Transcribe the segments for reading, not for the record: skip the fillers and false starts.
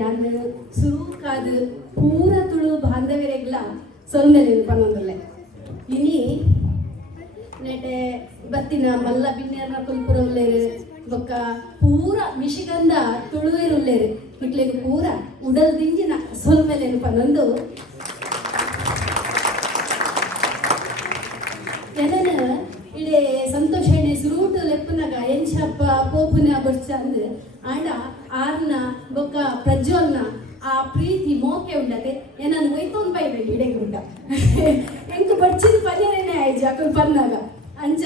ಯಾನ್ ಶುರು ಕಾದು ಪೂರ ತುಳು ಬಾಂಧವ್ಯರೆಗ್ಲ ಸೊಲ್ಮೇಲೆ ಪನ್ನೊಂದಲ್ಲ ಇನಿ ನೆಟೆ ಬತ್ತಿನ ಮಲ್ಲ ಬಿನ್ನೇರ್ನ ಕುಲ್ಪುರಲ್ಲೇರು ಬೊಕ್ಕ ಪೂರ ಮಿಶಿಗಂದ ತುಳುವೇರುಲ್ಲೇರು ಇಟ್ಲೇನು ಪೂರ ಉಡಲ್ ದಿಂಜಿನ ಸೊಲ್ಮೇಲೆ ಪನ್ನೊಂದು ಎನನ ಇಡೆ ಸಂತೋಷ ಎಣ್ಣೆ ಸುರೂಟು ಲೆಪ್ಪನಾಗ ಎಂಚಪ್ಪ ಪೋಪುನ ಬರ್ಚಂದ್ ಆಂಡ ಆರ್ನ ಬೊಕ್ಕ ಪ್ರಜ್ವಲ್ನ ಆ ಪ್ರೀತಿ ಮೋಕೆ ಉಂಡತೆ ಏನನ್ನು ಒಯ್ತೊಂದು ಬೈಬೇಡಿ ಇಡೆಗೆ ಉಂಟ ಎಂಕು ಬಡ್ಚಿದ ಪನ್ಯರೇನೆ ಆಯ್ಜಿ ಅಕ್ಕಲು ಪನ್ನಾಗ ಅಂಚ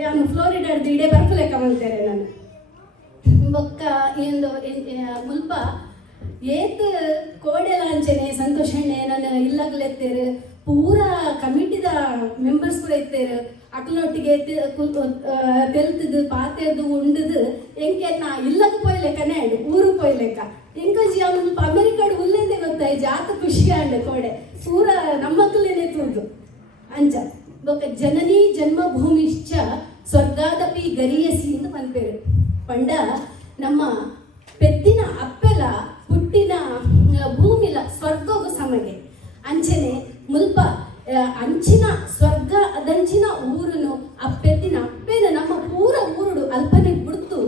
ನಾನು ಫ್ಲೋರಿಡಾಡ್ದು ಇಡೆ ಬರ್ಪಲೆಕ್ಕ ಮಾಡ್ತಾರೆ ನಾನು ಬೊಕ್ಕ ಎಂದು ಮುಲ್ಪ ಏತ್ ಕೋಡೆಲ ಅಂಚನೆ ಸಂತೋಷ ಎಣ್ಣೆ ನಾನು ಇಲ್ಲಾಗ್ಲೆತ್ತೇರು ಪೂರ ಕಮಿಟಿದ ಮೆಂಬರ್ಸ್ ಕೂಡ ಇತ್ತೇರು ಅಕ್ಲೊಟ್ಟಿಗೆ ತೆಲ್ತದು ಪಾತೆದು ಉಂಡದು ಎಂಕೆ ನಾ ಇಲ್ಲಕ್ಕೆ ಪೋಯ್ಲೆಕ್ಕನೇ ಆಡು ಊರು ಪೋಯ್ಲೆಕ್ಕ ಎಂಕಜಿ ಅವನು ಅಮೆರಿಕಾಡು ಉಲ್ಲೇಂದೆ ಗೊತ್ತಾಯಿ ಜಾತ ಖುಷಿ ಆಂಡೆ ಕೋಡೆ ಪೂರ ನಮ್ಮಕ್ಕಲೇನೆ ತೂದು ಅಂಚ ಬೊಕ್ಕ ಜನನಿ ಜನ್ಮಭೂಮಿಶ್ಚ ಸ್ವರ್ಗಾದಪಿ ಗರಿಯಸಿ ಅಂತ ಪನ್ಪೇರು ಪಂಡ ನಮ್ಮ ಪೆದ್ದಿನ ಅಪ್ಪೆಲ ಹುಟ್ಟಿನ ಭೂಮಿಲ ಸ್ವರ್ಗೋಗ ಸಮಗೆ ಅಂಚನೆ ಮುಲ್ಪ ಅಂಚಿನ ಸ್ವರ್ಗ ಅದಂಚಿನ ಊರುನು ಅಪ್ಪೆತ್ತಿನ ಅಪ್ಪೇನ ನಮ್ಮ ಪೂರ ಊರುಡು ಅಲ್ಪನೆ ಬಿಡ್ತು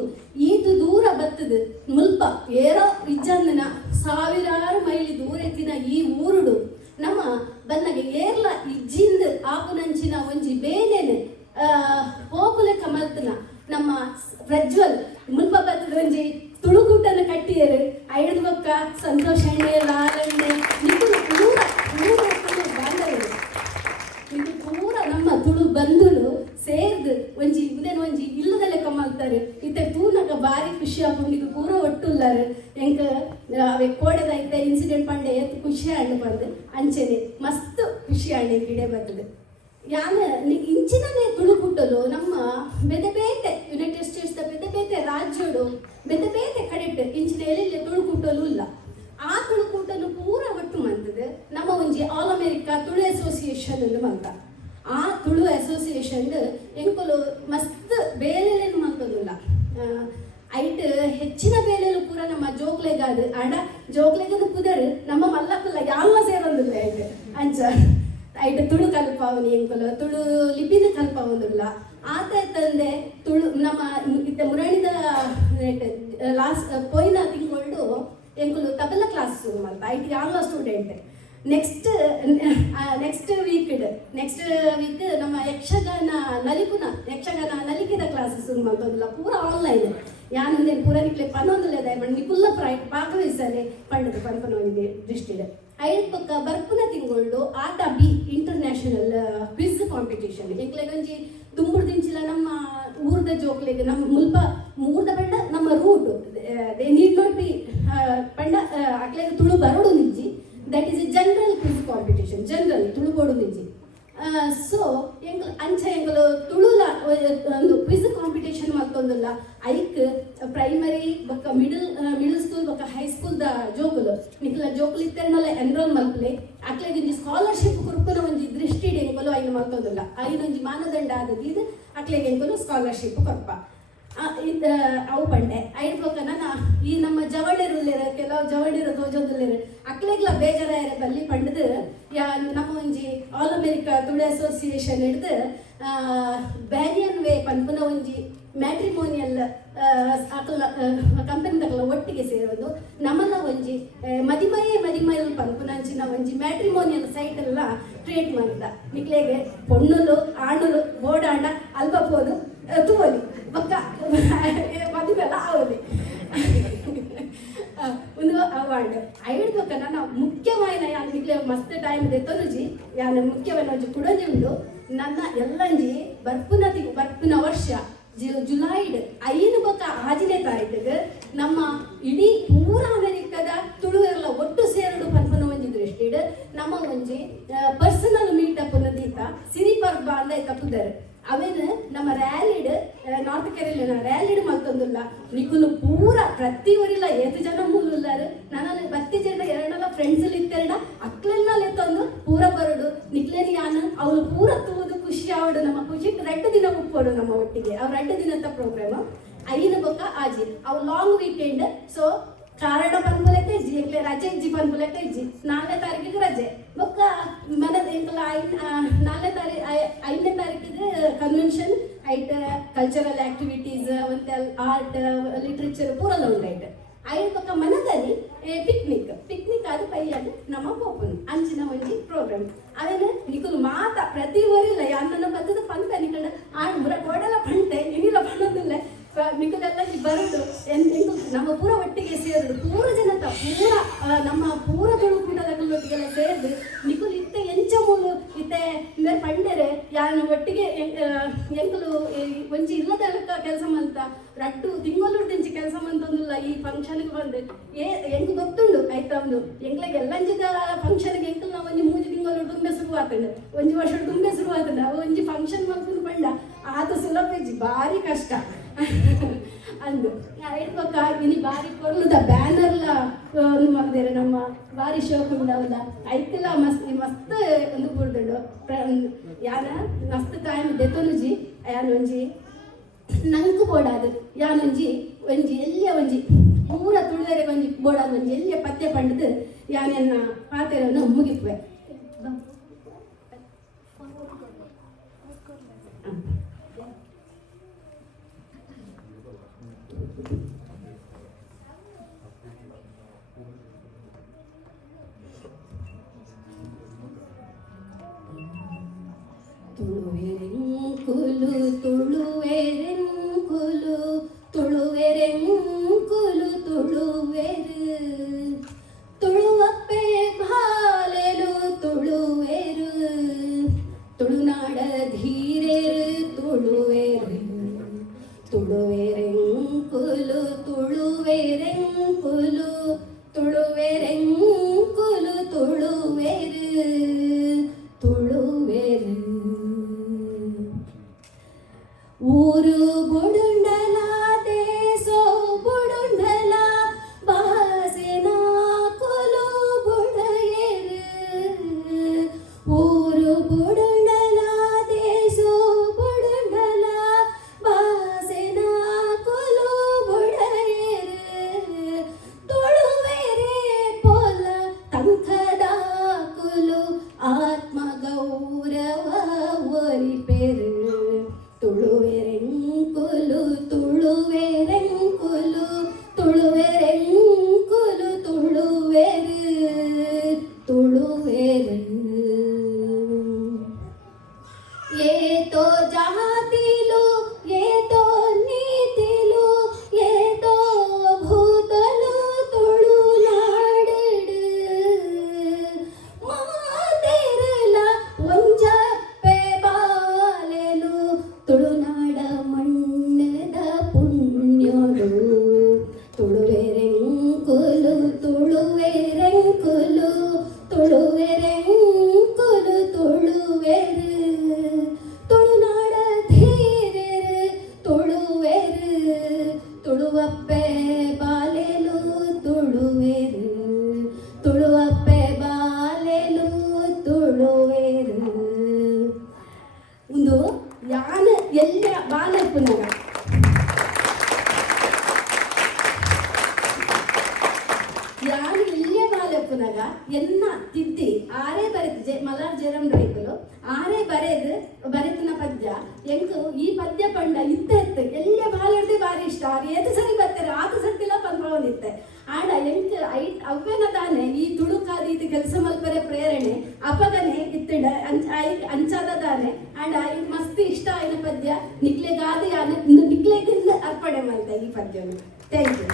ಈದು ದೂರ ಬತ್ತದು ಮುಲ್ಪ ಏರೋ ಇಜ್ಜಂದನ ಸಾವಿರಾರು ಮೈಲಿ ದೂರ ಎತ್ತಿನ ಈ ಊರುಡು ನಮ್ಮ ಬನ್ನಗೆ ಏರ್ಲ ಇಜ್ಜಿಂದ ಆಪುನಂಚಿನ ಒಂಜಿ ಬೇನೆನೆ ಪೋಪುಲೆಕ್ಕ ಮಲ್ತನ ನಮ್ಮ ಪ್ರಜ್ವಲ್ ಮುಲ್ಪ ಬತ್ತದ ಒಂಜಿ ತುಳುಕೂಟನ ಕಟ್ಟಿಯರು ಐದು ಬೊಕ್ಕ ಸಂತೋಷ ಎಣ್ಣೆ ಲಾಲಣ್ಣೆ ನಿಖುಲು ಪೂರ ಪೂರ ತುಳು ಬಾಂಧವರು ಇದು ಪೂರ ನಮ್ಮ ತುಳು ಬಂಧುಲು ಸೇರ್ದು ಒಂಜಿ ಉದೇನು ಒಂಜಿ ಇಲ್ಲದಲ್ಲೇ ಕಮ್ಮಲ್ತಾರೆ ಇತ್ತೆ ತೂನಗ ಬಾರಿ ಖುಷಿ ಆಪುಂಡಿಗೆ ಪೂರ ಒಟ್ಟುಲ್ಲಾರು ಎಂಕ ಅವೇ ಕೋಡೆದ ಇತ್ತೆ ಇನ್ಸಿಡೆಂಟ್ ಪಂಡೆ ಎತ್ತು ಖುಷಿ ಆಂಡು ಬಂದು ಅಂಚನೆ ಮಸ್ತ್ ಖುಷಿ ಆಂಡೆ ಗಿಡೆ ಬರ್ತದೆ ಯಾನ ಇಂಚಿನನೇ ತುಳುಕುಟ್ಟಲು ನಮ್ಮ ಬೆದಬೇತೆ ಯುನೈಟೆಡ್ ಸ್ಟೇಟ್ಸ್ ಬೆದಬೇತೆ ರಾಜ್ಯೋಡು ಬೆದಬೇತೆ ಕಡೆಟ್ ಇಂಚಿನ ಎಲೆಲ್ಲ ತುಳುಕುಟ್ಟಲು ಇಲ್ಲ ಆ ತುಳುಕೂಟನು ಪೂರ ಒಟ್ಟು ಮಾಡ್ತದೆ ನಮ್ಮ ಒಂಜಿ ಆಲ್ ಅಮೆರಿಕಾ ತುಳು ಅಸೋಸಿಯೇಷನ್ ಅಂತ ಆ ತುಳು ಅಸೋಸಿಯೇಷನ್ ಎಂಕುಲು ಮಸ್ತ್ ಬೇಲೆಲೇನು ಮಾಡ್ತದಿಲ್ಲ ಐಟ್ ಹೆಚ್ಚಿನ ಬೇಲೆಲು ಪೂರ ನಮ್ಮ ಜೋಕ್ಲೆಗಾದ ಆಂಡ ಜೋಕ್ಲೆಗದ ಪುದರ್ ನಮ್ಮ ಮಲ್ಲಕ್ಕಲ್ಲ ಯಾಲ್ಲ ಸೇರೊಂದಿಲ್ಲ ಐಟ್ ಅಂಚ ಐಟ್ ತುಳು ಕಲ್ಪಾವನಿ ಎಂಕುಲು ತುಳು ಲಿಪಿನ ಕಲ್ಪಾವೊಂದಿಲ್ಲ ಆತ ತಂದೆ ತುಳು ನಮ್ಮ ಇತ್ತ ಮುರಣಿದ ಲಾಸ್ಟ್ ಪೋಯಿನ ತಿಂಗಳು ಎಂಕುಲು ತಬಲ ಕ್ಲಾಸ್ ಶುರು ಮಾಡ್ತ ಐಟಿ ಆಂಗ್ಲ ಸ್ಟೂಡೆಂಟ್ ನೆಕ್ಸ್ಟ್ ವೀಕ್ ನಮ್ಮ ಯಕ್ಷಗಾನ ನಲಿಕಿದ ಕ್ಲಾಸ್ ಶುರು ಮಾಡ್ತದಿಲ್ಲ ಪೂರ ಆನ್ಲೈನ್ ಯಾನು ಪೂರ ನಿಕ್ಲೆ ಪನ್ನೊಂದುಲೇದ ನಿಕುಲ್ಲ ಭಾಗವಹಿಸಲೆ ಪಂಡದ ಪನ್ಪನೋನಿಗೆ ದೃಷ್ಟಿಡ್ ಐದು ಪಕ್ಕ ಬರ್ಪುನ ತಿಂಗಳು ಆಟ ಬಿ ಇಂಟರ್ನ್ಯಾಷನಲ್ ಕ್ವಿಜ್ ಕಾಂಪಿಟೇಷನ್ ಎಂಕ್ಲೆಗೊಂಜಿ ತುಂಬುಡು ದಿಂಚಿಲ ನಮ್ಮ ಊರ್ದ ಜೋಕ್ಲೆಗೆ ನಮ್ಮ ಮುಲ್ಪ ಊರ್ದ ಪಂಡ ನಮ್ಮ ರೂಟ್ ದೇ ನೀಡ್ ನಾಟ್ ಬಿ ಪಂಡ ಅಕ್ಲೆಗೆ ತುಳು ಬರೋಡು ನಿಜ್ಜಿ that is a general quiz competition general Tulu ಬೋಡು ನಿಜ್ಜಿ ಸೊ ಎಂಗ್ಲು ಅಂಚ ಎಂಗ್ಲು ತುಳುಲ ಒಂದು ಕ್ವಿಜ್ ಕಾಂಪಿಟೇಷನ್ ಮಲ್ತೊಂದುಲ್ಲ ಐಕ್ ಪ್ರೈಮರಿ ಬೊಕ್ಕ ಮಿಡಲ್ ಸ್ಕೂಲ್ ಬೊಕ್ಕ ಹೈಸ್ಕೂಲ್ದ ಜೋಕುಲು ನಿಕ್ಲ ಜೋಕುಲು ಇತ್ತೆರ್ನಲ್ಲ ಎನ್ರೋಲ್ ಮಲ್ಪಲೆ ಅಕ್ಲೆಗೆ ಒಂಜಿ ಸ್ಕಾಲರ್ಶಿಪ್ ಕುರ್ಪುನ ಒಂಜಿ ದೃಷ್ಟಿಡ್ ಎಂಕುಲು ಐನು ಮಲ್ತೊಂದುಲ್ಲ ಐನೊಂಜಿ ಮಾನದಂಡ ಆದದ್ದು ಅಕ್ಲೆಗೆ ಎಂಕುಲು ಸ್ಕಾಲರ್ಶಿಪ್ ಕೊರ್ಪ ಅವು ಪಂಡೆ ಐದು ಬೊಕ್ಕ ನಾನು ಈ ನಮ್ಮ ಜವಳಿರುಲ್ಲೇರ ಕೆಲವು ಜವಳಿರು ತೋಜೋದುಲ್ಲೇರು ಅಕ್ಲೆಗ್ಲ ಬೇಜಾರ ಬಲ್ಲಿ ಪಂಡದು ನಮ್ಮ ಒಂಜಿ ಆಲ್ ಅಮೆರಿಕಾ ತುಳು ಅಸೋಸಿಯೇಷನ್ ಹಿಡ್ದು ಬ್ಯಾರಿಯನ್ ವೇ ಪನ್ಪುನ ಒಂಜಿ ಮ್ಯಾಟ್ರಿಮೋನಿಯಲ್ ಕಂಪನಿದಕ್ಲ ಒಟ್ಟಿಗೆ ಸೇರೋದು ನಮ್ಮನ್ನ ಒಂಜಿ ಮದಿಮಯಲ್ ಪನ್ಪುನಂಚಿನ ಒಂಜಿ ಮ್ಯಾಟ್ರಿಮೋನಿಯಲ್ ಸೈಟ್ ಎಲ್ಲ ಕ್ರಿಯೇಟ್ ಮಾಡ್ದ ನಿಕ್ಲೆಗೆ ಪೊಣ್ಣುಲು ಆಣುಲು ಓಡಾಂಡ ಅಲ್ಪ ಪೋದು ತೂವಲಿ ಬೊಕ್ಕ ಮದುವೆಲ್ಲ ಆವಲಿ ಒಂದು ಅವಾರ್ಡ್ ಐಡ್ ಬೊಕ್ಕ ನನ್ನ ಮುಖ್ಯವಾಯಿನ ಯಾನ್ ನಿಕ್ಲೆ ಮಸ್ತ್ ಟೈಮ್ ದೆತ್ತೊಂದುಜಿ ಯಾನ್ ಮುಖ್ಯವಾಯಿನ ಒಂಜಿ ಕುಡೊಂಜಿ ಉಂಡು ನನ್ನ ಎಲ್ಲಂಜಿ ಬರ್ಪುನ ವರ್ಷ ಜುಲೈಡ್ 5 ಬೊಕ್ಕ 6ನೇ ತಾರೀಕಿಗೆ ನಮ್ಮ ಇಡೀ ಪೂರ ಅಮೆರಿಕದ ತುಳು ಎಲ್ಲ ಒಟ್ಟು ಸೇರಡು ಪನ್ಪನ ಒಂಜಿ ದೃಷ್ಟಿಡ್ ನಮ್ಮ ಒಂಜಿ ಪರ್ಸನಲ್ ಮೀಟಪ್ ನದೀತ ಸಿರಿಪರ್ಬ ಅಂದ ತಪ್ಪುದಾರೆ ಅವೇನು ನಮ್ಮ ರ್ಯಾಲಿಡ್ ನಾರ್ತ್ ಕೆರಳಿನ ರ್ಯಾಲಿಡ್ ಮಲ್ತೊಂದುಲ್ಲ ನಿಕುಲು ಪೂರ ಪ್ರತಿ ಊರಿಲ್ಲ 7 ಜನ ಮೂಲುಲ್ಲಾರು ನನ್ನ 10 ಜನ ಎರಡಲ್ಲ ಫ್ರೆಂಡ್ಸ್ ಇತ್ತೆರಡ ಅಕ್ಲೆಲ್ಲ ಎತ್ತೊಂದು ಪೂರ ಬರೋಡು ನಿಕ್ಲೇನಿ ಯಾನು ಅವಳು ಪೂರ ತೂದು ಖುಷಿ ಆವಡು ನಮ್ಮ ಖುಷಿ 2 ದಿನ ಉಪ್ಪೋಡು ನಮ್ಮ ಒಟ್ಟಿಗೆ ಅವ್ರು 2 ದಿನದ ಪ್ರೋಗ್ರಾಮ್ ಐನ ಬೊಕ್ಕ ಆಜಿ ಅವು ಲಾಂಗ್ ವೀಕೆಂಡ್ ಸೊ ಕಾರಣ ಬಂದ್ಮೇಲೆ ಪನ್ಪುಲೆಕ್ಕ ಇಜ್ಜಿ 4ನೇ ತಾರೀಕಿಗೆ ರಜೆ ಬೊಕ್ಕ ಮನದ ಎಂಕಲ 4ನೇ ತಾರೀಕು 5ನೇ ತಾರೀಕಿಗೆ ಕನ್ವೆನ್ಷನ್ ಐಟ್ ಕಲ್ಚರಲ್ ಆಕ್ಟಿವಿಟೀಸ್ ಮತ್ತೆ ಆರ್ಟ್ ಲಿಟ್ರೇಚರ್ ಪೂರಲ್ಲ ಉಂಡಾಯ್ತು ಐದು ಪಕ್ಕ ಮನದಲ್ಲಿ ಪಿಕ್ನಿಕ್ ಅದು ಪೈಯದು ನಮ್ಮ ಪೋಪುನು ಅಂಚಿನ ಒಂಜಿ ಪ್ರೋಗ್ರಾಮ್ ಅವೇನು ನಿಕುಲು ಮಾತ ಪ್ರತಿ ಊರಿಲ್ಲ ಯಾರನ್ನ ಬದ್ದದ ಪಂತ ನಿಕಲ ಆಡ್ ಮುರ ಕೋಡಲ ಪಂಟೆ ಏನಿಲ್ಲ ಪಣ್ಣದಿಲ್ಲ ನಿಕಲೆಲ್ಲ ಬರಡು ನಮ್ಮ ಪೂರ ಒಟ್ಟಿಗೆ ಸೇರುಡು ಪೂರ ಜನತ ಪೂರ ನಮ್ಮ ಪೂರ ತುಳುಕೂಟದೊಟ್ಟಿಗೆಲ್ಲ ಸೇರಿದು ನಿಕುಲು ಇತ್ತೆ ಎಂಚ ಮೂಲು ಇತ್ತೆ ಮೇರೆ ಪಂಡೆರೆ ಯಾರನ್ನ ಒಟ್ಟಿಗೆ ಎಂಕಲು ಒಂಜಿ ಇಲ್ಲದ ಕೆಲಸ ಮಂತ ರಡ್ಡು ತಿಂಗಳು ದಿಂಚಿ ಕೆಲಸ ಮಂತಂದಿಲ್ಲ ಈ ಫಂಕ್ಷನ್ಗೆ ಬಂದು ಎಂಕ್ ಗೊತ್ತುಂಡು ಆಯ್ತಾ ಒಂದು ಎಂಕ್ಲೆಗೆ ಎಲ್ಲಂಚಿದ ಫಂಕ್ಷನ್ಗೆ ಎಂಕಲ್ ನಾವು ಒಂಜಿ 3 ತಿಂಗಳು ತುಂಬೆ ಶುರು ಆತಂಡು ಒಂಜಿ ವರ್ಷ ತುಂಬೆ ಶುರು ಆತಂಡ ಒಂಜಿ ಫಂಕ್ಷನ್ ಮಲ್ಕೊಂಡು ಬಂಡ ಆತ ಸುಲಭ ಇಜ್ಜಿ ಭಾರಿ ಕಷ್ಟ ಅಂದು ಹೇಳ್ಬೇಕ ಇನಿ ಬಾರಿ ಕೊರ್ಲುದ ಬ್ಯಾನರ್ಲ ಮಗದೇರೆ ನಮ್ಮ ಬಾರಿ ಶೋಕ್ ಉಂಡವಲ್ಲ ಐತಿಲ್ಲ ಮಸ್ತ್ ಒಂದು ಕೂರ್ದುಂಡು ಯಾನ ಮಸ್ತ್ ಟೈಮ್ ದೆತೊನುಜಿ ಯಾನೊಂಜಿ ನಂಕು ಬೋಡಾದು ಯಾನೊಂಜಿ ಒಂಜಿ ಎಲ್ಲಿಯ ಒಂಜಿ ಪೂರ ತುಳಿದರೆ ಒಂಜಿ ಬೋಡಾದು ಒಂಜಿ ಎಲ್ಲಿಯ ಪದ್ಯ ಪಂಡದು ಯಾನೆನ್ನ ಪಾತೆರವನ್ನು ಮುಗಿಪುವೆ ತುಳುವೆರೆಂಕುಲು ತುಳುವೆರೆಂಕುಲು ತುಳುವೆರೆಂಕುಲು ತುಳುವೆರು ತುಳುವಪ್ಪೆ ಭಾಲೆಲು ತುಳುವೆರು ತುಳುನಾಡ ಧೀರೆರು ತುಳುವೆರು ತುಳುವೆರೆಂಕುಲು ತುಳುವೆರೆಂಕುಲು ತುಳುವೆರೆಂಕುಲು ತುಳುವೆರು ತುಳುವೆರು ಊರು ಬುಡುಂಡಲ ದೇಸೋ ಬುಡುಂಡಲ ಬಾಸೆನ ಕೊಲು ಬುಡಯರು ಊರು ಬುಡುಂಡಲ ದೇಸೋ ಬುಡುಂಡಲ ಬಾಸೆನ ಕೊಲು ಬುಡಯರು ತುಳುವೆರೆ ಪೊಲ ತಂಕದ ಕುಲು ಆತ್ಮ ಗೌರವ ಒರಿಪೆರು ತುಳುವೆರೆಂಕುಲು ತುಳುವೆರೆಂಕುಲು ತುಳುವೆರೆಂಕುಲು ತುಳುವೆರು ತುಳುವೆರು ಏತೋ ಜಾತಿಲು ಏತೋ ನೀತಿಲು ಏತೋ ಭೂತಲು ತುಳುನಾಡು ಮಾತೆರಲ ಒಂಜಪ್ಪೆ ಬಾಲೆಲು ತುಳುನಾಡ ಮಣ್ಣದ ಪುಣ್ಯದು ತುಳುವೆರೆಂಕುಲು ತುಳುವೆರೆಂಕುಲು ತುಳುವೆರೆಂಕುಲು ತುಳುವೆರು ತುಳುನಾಡ ಧೀರೆರು ತುಳುವೆರು ತುಳುವಪ್ಪೆ ಬಾಲೆಲು ತುಳುವೆರು ತುಳುವಪ್ಪೆ ಬಾಲೆಲು ತುಳುವೆರು ಒಂದು ಯಾನ ಎಲ್ಲ ಬಾಲಪ್ಪನಾಗ ಯಾರು ಇಲ್ಲೇ ಬಾಲಪ್ಪನಾಗ ಎನ್ನ ತಿದ್ದಿ ಆರೇ ಬರೆದು ಮಲಾರ್ ಜಯರಾಮ್ ರೈಕಲು ಆರೇ ಬರೆದಿನ ಪದ್ಯ ಎಂಕು ಈ ಪದ್ಯ ಪಂಡ ಇತ್ತೆ ಎಲ್ಲೇ ಬಾಲಿಡ್ದೆ ಬಾರಿ ಇಷ್ಟ ಅವ್ರು ಏದು ಸರಿ ಬರ್ತಾರೆ ಆತು ಸರ್ತಿಲ್ಲ ಪಂದ್ರವನಿತ್ತೆ ಆಡ ಎಂಕ್ ಅವ್ವೇನ ತಾನೆ ಈ ತುಳುಕಾದಿ ಇದು ಕೆಲಸ ಮಲ್ಪರೆ ಪ್ರೇರಣೆ ಅಪಗನೆ ಇತ್ತಂಡ ಅಂಚಾದ ತಾನೆ ಆಂಡ ಇದು ಮಸ್ತ್ ಇಷ್ಟ ಆಯ್ನ ಪದ್ಯ ನಿಕ್ಲೆಗಾದ ನಿಕ್ಲೆಗಿಂದ ಅರ್ಪಣೆ ಮಾಡ್ತಾ ಈ ಪದ್ಯವನ್ನು ಥ್ಯಾಂಕ್ ಯು